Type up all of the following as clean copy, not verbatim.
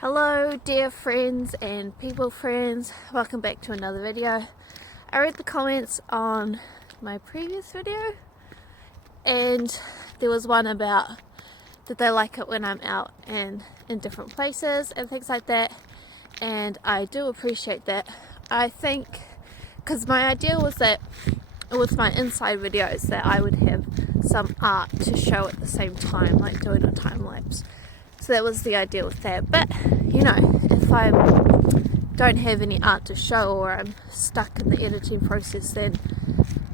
Hello dear friends and people friends, welcome back to another video. I read the comments on my previous video and there was one about that they like it when I'm out and in different places and things like that, and I do appreciate that. I think because my idea was that with my inside videos that I would have some art to show at the same time, like doing a time lapse. So that was the idea with that. But you know, if I don't have any art to show or I'm stuck in the editing process, then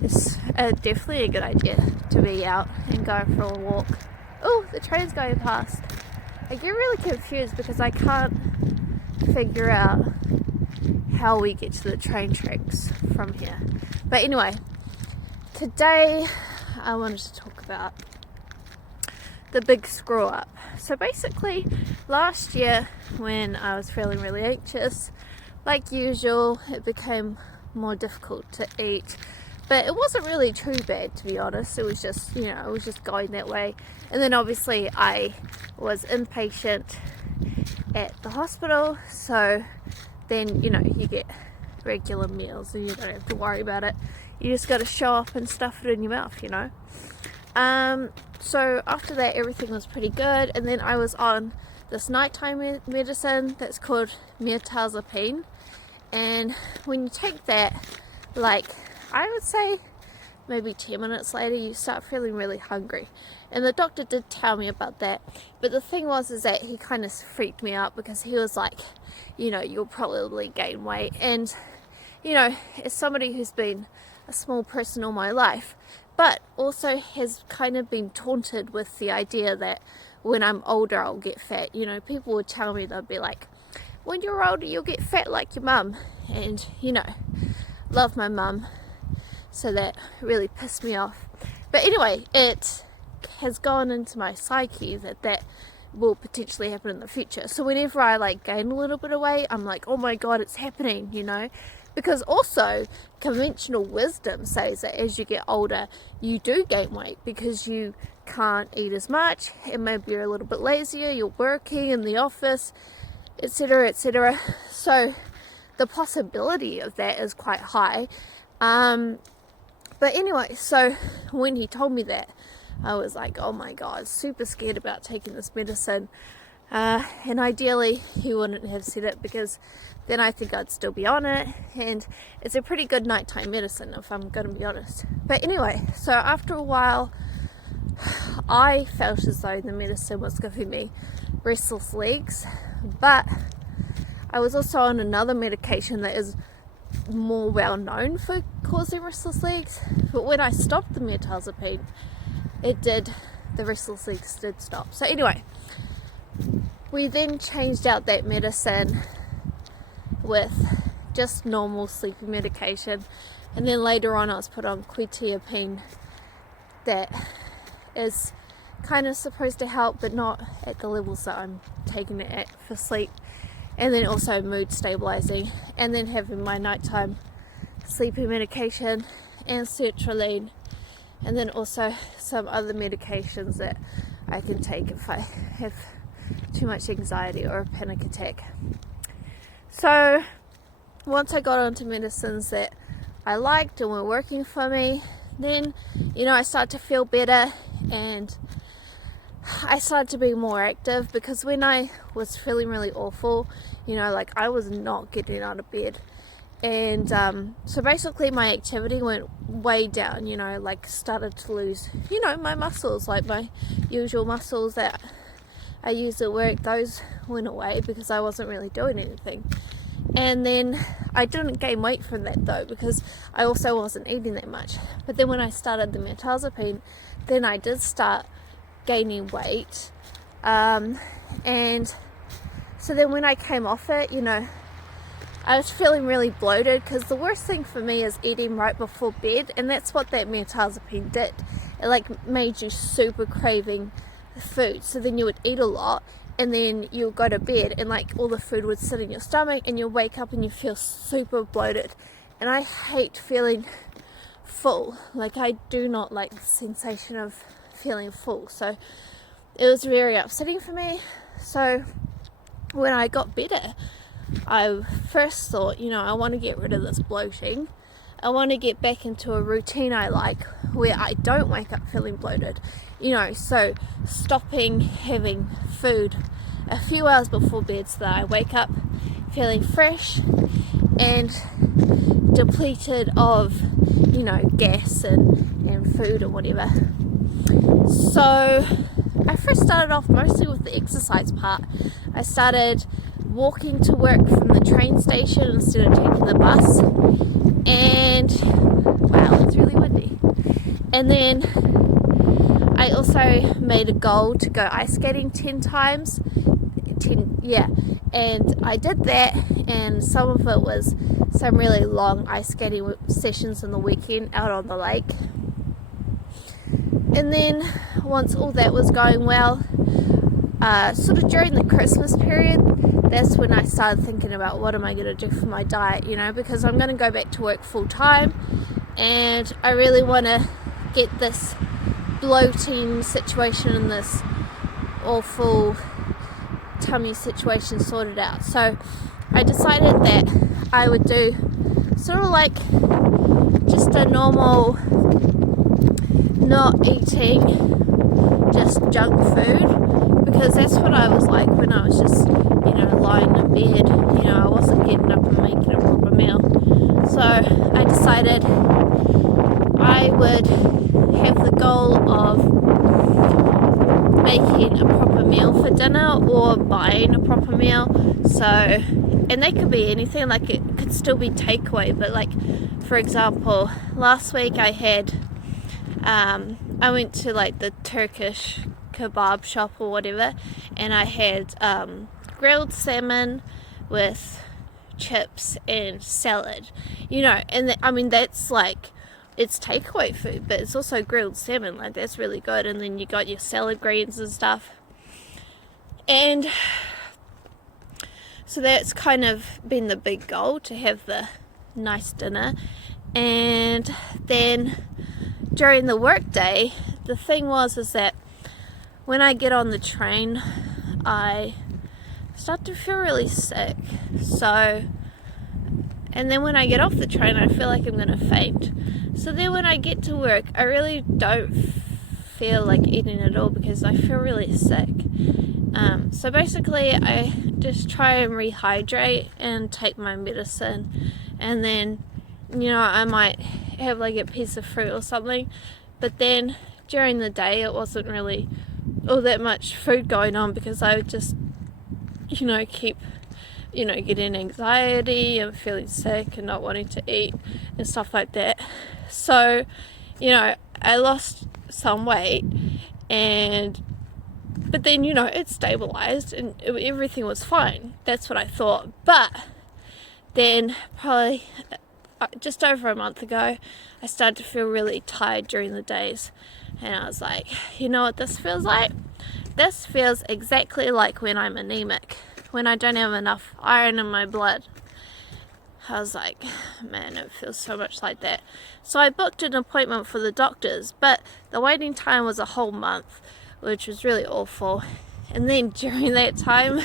it's definitely a good idea to be out and go for a walk. Oh, the train's going past. I get really confused because I can't figure out how we get to the train tracks from here. But anyway, today I wanted to talk about the big screw up. So basically last year when I was feeling really anxious, like usual, it became more difficult to eat, but it wasn't really too bad, to be honest. It was just, it was just going that way. And then obviously I was inpatient at the hospital, so then you get regular meals and you don't have to worry about it. You just got to show up and stuff it in your mouth, So after that everything was pretty good, and then I was on this nighttime medicine that's called mirtazapine, and when you take that, like I would say maybe 10 minutes later you start feeling really hungry, and the doctor did tell me about that. But the thing was is that he kind of freaked me out because he was like, you'll probably gain weight, and as somebody who's been a small person all my life, but also has kind of been taunted with the idea that when I'm older I'll get fat. People would tell me, they'd be like, when you're older you'll get fat like your mum, and love my mum, so that really pissed me off. But anyway, it has gone into my psyche that will potentially happen in the future. So whenever I gain a little bit of weight, I'm like, oh my god, it's happening, because also conventional wisdom says that as you get older you do gain weight because you can't eat as much and maybe you're a little bit lazier, you're working in the office, etc, etc. So the possibility of that is quite high. But anyway, so when he told me that, I was like, oh my god, super scared about taking this medicine. And ideally he wouldn't have said it, because then I think I'd still be on it, and it's a pretty good nighttime medicine if I'm gonna be honest. But anyway, so after a while I felt as though the medicine was giving me restless legs, but I was also on another medication that is more well known for causing restless legs. But when I stopped the mirtazapine, the restless legs did stop. So anyway, we then changed out that medicine with just normal sleeping medication, and then later on I was put on quetiapine that is kind of supposed to help, but not at the levels that I'm taking it at for sleep, and then also mood stabilizing, and then having my nighttime sleeping medication and sertraline, and then also some other medications that I can take if I have too much anxiety or a panic attack. So once I got onto medicines that I liked and were working for me, then I started to feel better and I started to be more active, because when I was feeling really awful, I was not getting out of bed, and so basically my activity went way down. Started to lose my muscles, like my usual muscles that I used at work. Those went away because I wasn't really doing anything. And then I didn't gain weight from that though, because I also wasn't eating that much. But then when I started the mirtazapine, then I did start gaining weight, and so then when I came off it, I was feeling really bloated, because the worst thing for me is eating right before bed, and that's what that mirtazapine did. It made you super craving food, so then you would eat a lot and then you'll go to bed and all the food would sit in your stomach, and you'll wake up and you feel super bloated. And I hate feeling full. I do not like the sensation of feeling full, so it was very upsetting for me. So when I got better, I first thought, I want to get rid of this bloating. I want to get back into a routine I like where I don't wake up feeling bloated. So stopping having food a few hours before bed so that I wake up feeling fresh and depleted of, gas and food or whatever. So I first started off mostly with the exercise part. I started walking to work from the train station instead of taking the bus. And wow, it's really windy. And then I also made a goal to go ice skating 10 times. And I did that, and some of it was some really long ice skating sessions on the weekend out on the lake. And then once all that was going well, sort of during the Christmas period, that's when I started thinking about what am I going to do for my diet, because I'm going to go back to work full time, and I really want to get this bloating situation and this awful tummy situation sorted out. So I decided that I would do sort of like just a normal, not eating just junk food, because that's what I was like when I was just lying in bed. I wasn't getting up and making a proper meal. So I decided I would have the goal of making a proper meal for dinner or buying a proper meal. So, and they could be anything, like it could still be takeaway, but like, for example, last week I had I went to like the Turkish kebab shop or whatever, and I had grilled salmon with chips and salad, and that's like, it's takeaway food, but it's also grilled salmon, like that's really good. And then you got your salad greens and stuff, and so that's kind of been the big goal, to have the nice dinner. And then during the work day, the thing is that when I get on the train, I start to feel really sick. So, and then when I get off the train, I feel like I'm going to faint. So then when I get to work, I really don't feel like eating at all because I feel really sick. So basically, I just try and rehydrate and take my medicine. And then, I might have like a piece of fruit or something. But then during the day, it wasn't really all that much food going on because I would just, keep getting anxiety and feeling sick and not wanting to eat and stuff like that. So, I lost some weight, but then, it stabilized and everything was fine. That's what I thought. But then probably just over a month ago, I started to feel really tired during the days. And I was like, you know what this feels like? This feels exactly like when I'm anemic, when I don't have enough iron in my blood. I was like, man, it feels so much like that. So I booked an appointment for the doctors, but the waiting time was a whole month, which was really awful. And then during that time,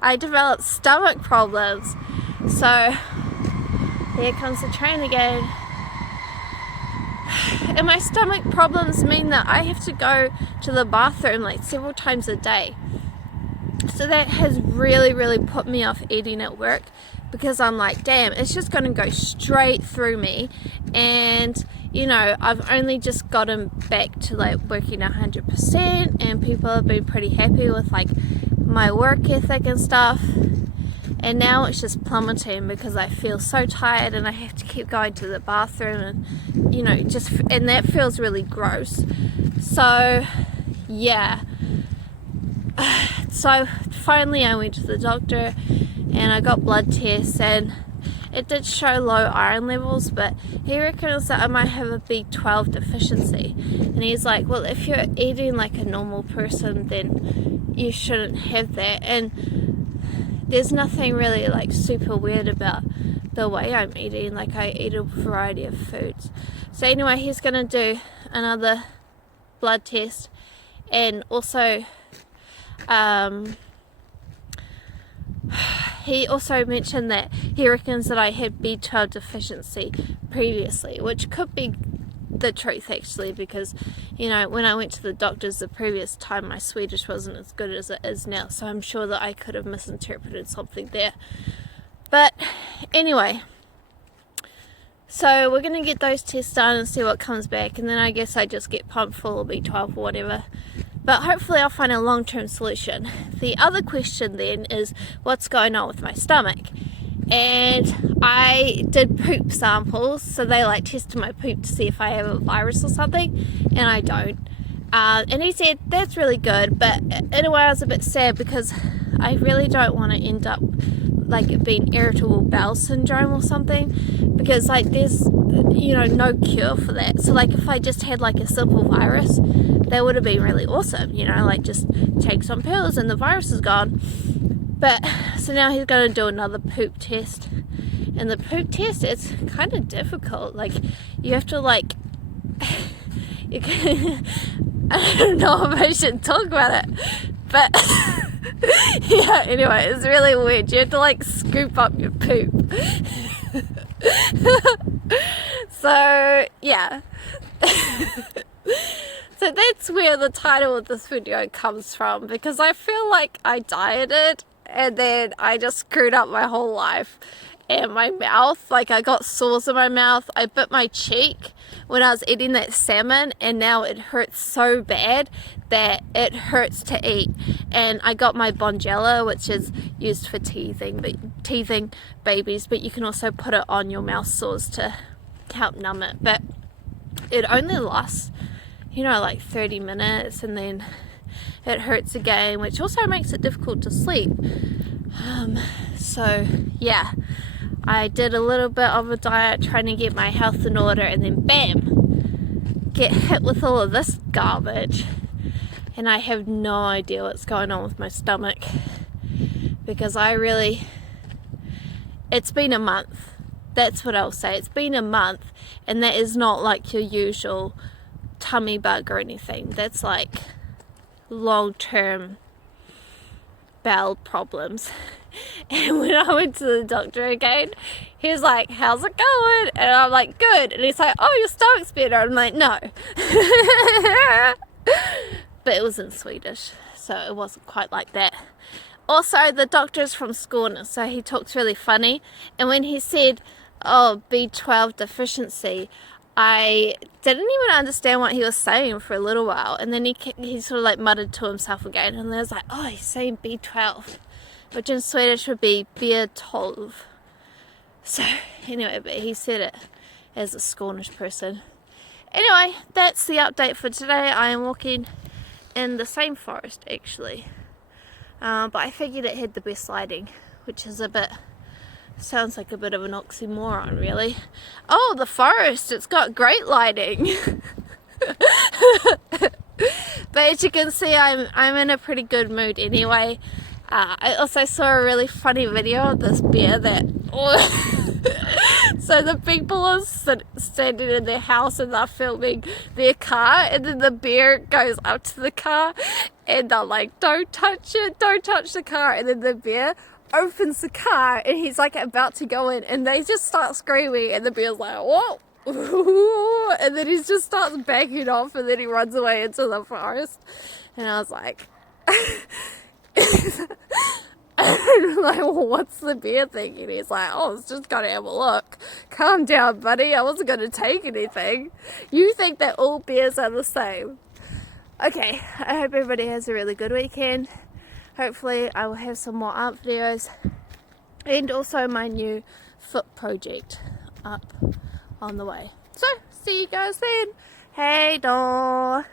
I developed stomach problems. So here comes the train again. And my stomach problems mean that I have to go to the bathroom like several times a day. So that has really, really put me off eating at work, because I'm like, damn, it's just going to go straight through me. And, I've only just gotten back to like working 100%, and people have been pretty happy with like my work ethic and stuff. And now it's just plummeting because I feel so tired and I have to keep going to the bathroom and, and that feels really gross. So, yeah. So finally I went to the doctor and I got blood tests, and it did show low iron levels, but he reckons that I might have a B12 deficiency. And he's like, well, if you're eating like a normal person, then you shouldn't have that. And there's nothing really like super weird about the way I'm eating. Like, I eat a variety of foods. So anyway, he's gonna do another blood test, and also he also mentioned that he reckons that I had B12 deficiency previously, which could be the truth actually, because you know, when I went to the doctors the previous time, my Swedish wasn't as good as it is now, so I'm sure that I could have misinterpreted something there. But anyway, so we're going to get those tests done and see what comes back, and then I guess I just get pumped full of B12 or whatever. But hopefully I'll find a long-term solution. The other question then is what's going on with my stomach. And I did poop samples, so they like tested my poop to see if I have a virus or something, and I don't. And he said that's really good, but in a way I was a bit sad because I really don't want to end up like it being irritable bowel syndrome or something, because like there's, you know, no cure for that. So like if I just had like a simple virus, that would have been really awesome, you know, like just take some pills and the virus is gone. But so now he's going to do another poop test, and the poop test, it's kind of difficult. Like you have to like you can, I don't know if I should talk about it, but yeah, anyway, it's really weird. You have to like scoop up your poop. So yeah. So that's where the title of this video comes from, because I feel like I dieted and then I just screwed up my whole life. And my mouth, like I got sores in my mouth. I bit my cheek when I was eating that salmon, and now it hurts so bad that it hurts to eat. And I got my Bonjela, which is used for teething babies, but you can also put it on your mouth sores to help numb it. But it only lasts, you know, like 30 minutes, and then it hurts again, which also makes it difficult to sleep. So yeah, I did a little bit of a diet trying to get my health in order, and then bam, get hit with all of this garbage, and I have no idea what's going on with my stomach, because it's been a month. That's what I'll say. It's been a month, and that is not like your usual tummy bug or anything. That's like long-term bowel problems. And when I went to the doctor again, he was like, how's it going? And I'm like, good. And he's like, oh, your stomach's better. I'm like, no. But it was in Swedish, so it wasn't quite like that. Also, the doctor's from Skåne, so he talks really funny. And when he said, oh, B12 deficiency, I didn't even understand what he was saying for a little while. And then he sort of like muttered to himself again. And then I was like, oh, he's saying B12. Which in Swedish would be B12. So, anyway, but he said it as a Skånish person. Anyway, that's the update for today. I am walking in the same forest, actually. But I figured it had the best lighting, which is sounds like a bit of an oxymoron, really. Oh, the forest! It's got great lighting! But as you can see, I'm in a pretty good mood anyway. I also saw a really funny video of this bear that... So the people are standing in their house and they're filming their car, and then the bear goes up to the car and they're like, don't touch it, don't touch the car. And then the bear opens the car and he's like about to go in, and they just start screaming, and the bear's like, whoa. And then he just starts backing off, and then he runs away into the forest. And I was like... And like, well, what's the bear thinking? He's like, oh, it's just gotta have a look. Calm down, buddy. I wasn't gonna take anything. You think that all bears are the same. Okay, I hope everybody has a really good weekend. Hopefully I will have some more art videos, and also my new foot project up on the way. So, see you guys then. Hey, doll.